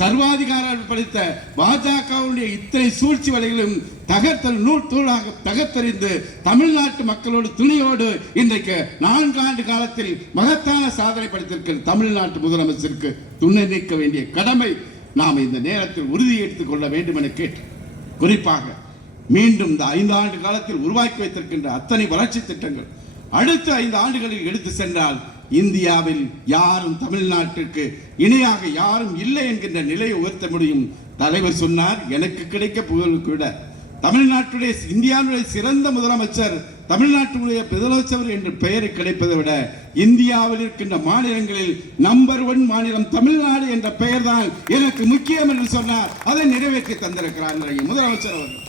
சர்வாதிகாரம் படைத்த பாஜகவுடைய இத்தனை சூழ்ச்சி வலைகளும் தகர்த்தறிந்து தமிழ்நாட்டு மக்களோடு துணியோடு இன்றைக்கு 4 ஆண்டு காலத்தில் மகத்தான சாதனை படைத்திருக்கிற தமிழ்நாட்டு முதலமைச்சருக்கு துணை நிற்க வேண்டிய கடமை நாம் இந்த நேரத்தில் உறுதி எடுத்துக் கொள்ள வேண்டும் என கேட்டு, குறிப்பாக மீண்டும் இந்த 5 ஆண்டு காலத்தில் உருவாக்கி வைத்திருக்கின்ற அத்தனை வளர்ச்சி திட்டங்கள் அடுத்த 5 ஆண்டுகளில் எடுத்து சென்றால் இந்தியாவில் யாரும் தமிழ்நாட்டிற்கு இணையாக யாரும் இல்லை என்கின்ற நிலையை உயர்த்த முடியும். தலைவர் சொன்னார், எனக்கு கிடைக்க புகழுக்கு விட தமிழ்நாட்டுடைய இந்தியாவுடைய சிறந்த முதலமைச்சர் தமிழ்நாட்டுடைய முதலமைச்சர் என்ற பெயரை கிடைப்பதை விட இந்தியாவில் இருக்கின்ற மாநிலங்களில் நம்பர் 1 மாநிலம் தமிழ்நாடு என்ற பெயர் தான் எனக்கு முக்கியம் என்று சொன்னார். அதை நிறைவேற்றி தந்திருக்கிறார் முதலமைச்சர் அவர்கள்.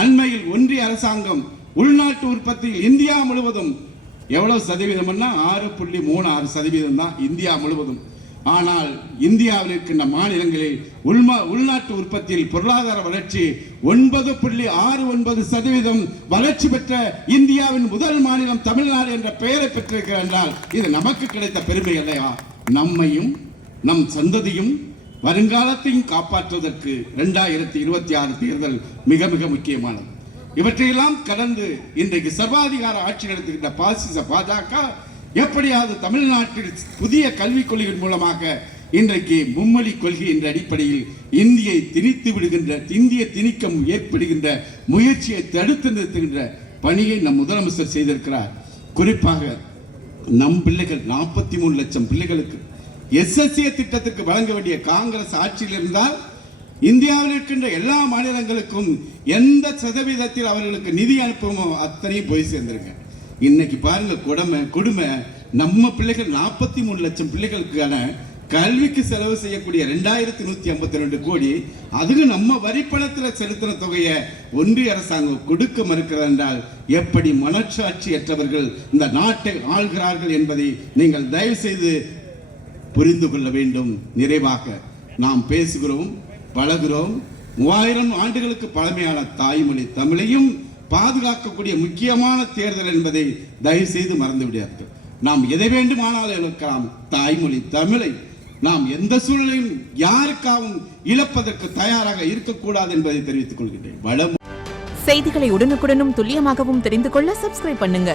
அண்மையில் ஒன்றிய அரசாங்கம் உள்நாட்டு உற்பத்தியில் இந்தியா முழுவதும் எவ்வளவு சதவீதம்னா 6.36% தான் இந்தியா முழுவதும். ஆனால் இந்தியாவில் இருக்கின்ற மாநிலங்களில் உள்நாட்டு உற்பத்தியில் பொருளாதார வளர்ச்சி 9.69% வளர்ச்சி பெற்ற இந்தியாவின் முதல் மாநிலம் தமிழ்நாடு என்ற பெயரை பெற்றிருக்கிறார் என்றால் இது நமக்கு கிடைத்த பெருமை இல்லையா? நம்மையும் நம் சந்ததியும் வருங்காலத்தையும் காப்பாற்றுவதற்கு 2026 தேர்தல் மிக மிக முக்கியமானது. இவற்றையெல்லாம் கடந்து இன்றைக்கு சர்வாதிகார ஆட்சி நடத்துகின்ற பாசிச பாஜக எப்படியாவது தமிழ்நாட்டில் புதிய கல்விக் கொள்கையின் மூலமாக இன்றைக்கு மும்மொழி கொள்கை என்ற அடிப்படையில் இந்தியை திணித்து விடுகின்ற இந்திய திணிக்கம் ஏற்படுகின்ற முயற்சியை தடுத்து நிறுத்துகின்ற பணியை நம் முதலமைச்சர் செய்திருக்கிறார். குறிப்பாக நம் பிள்ளைகள் 43 லட்சம் பிள்ளைகளுக்கு SSC திட்டத்துக்கு வழங்க வேண்டிய காங்கிரஸ் ஆட்சியில் இருந்தால் இந்தியாவில் இருக்கின்ற எல்லா மாநிலங்களுக்கும் எந்த சதவீதத்தில் அவர்களுக்கு நிதி அனுப்புமோ அத்தனையும் போய் சேர்ந்திருக்க. இன்னைக்கு பாருங்க கொடுமை நம்ம பிள்ளைகள் 43 லட்சம் பிள்ளைகளுக்கான கல்விக்கு செலவு செய்யக்கூடிய 2152 கோடி அதுக்கு நம்ம வரிப்பணத்தில் செலுத்தின தொகையை ஒன்றிய அரசாங்கம் கொடுக்க மறுக்கிறது என்றால் எப்படி மனச்சாட்சியற்றவர்கள் இந்த நாட்டை ஆள்கிறார்கள் என்பதை நீங்கள் தயவு செய்து புரிந்து கொள்ள வேண்டும். நிறைவாக நாம் பேசுகிறோம், பழகிறோம். 3000 ஆண்டுகளுக்கு பழமையான தாய்மொழி தமிழையும் பாதுகாக்கக்கூடிய முக்கியமான தேர்தல் என்பதை தயவு செய்து மறந்து விடாதீர்கள். நாம் எதை வேண்டுமானாலும் இழக்கலாம், தாய்மொழி தமிழை நாம் எந்த சூழலையும் யாருக்காகவும் இழப்பதற்கு தயாராக இருக்கக்கூடாது என்பதை தெரிவித்துக் கொள்கின்றேன். செய்திகளை உடனுக்குடனும் துல்லியமாகவும் தெரிந்து கொள்ள சப்ஸ்கிரைப் பண்ணுங்க.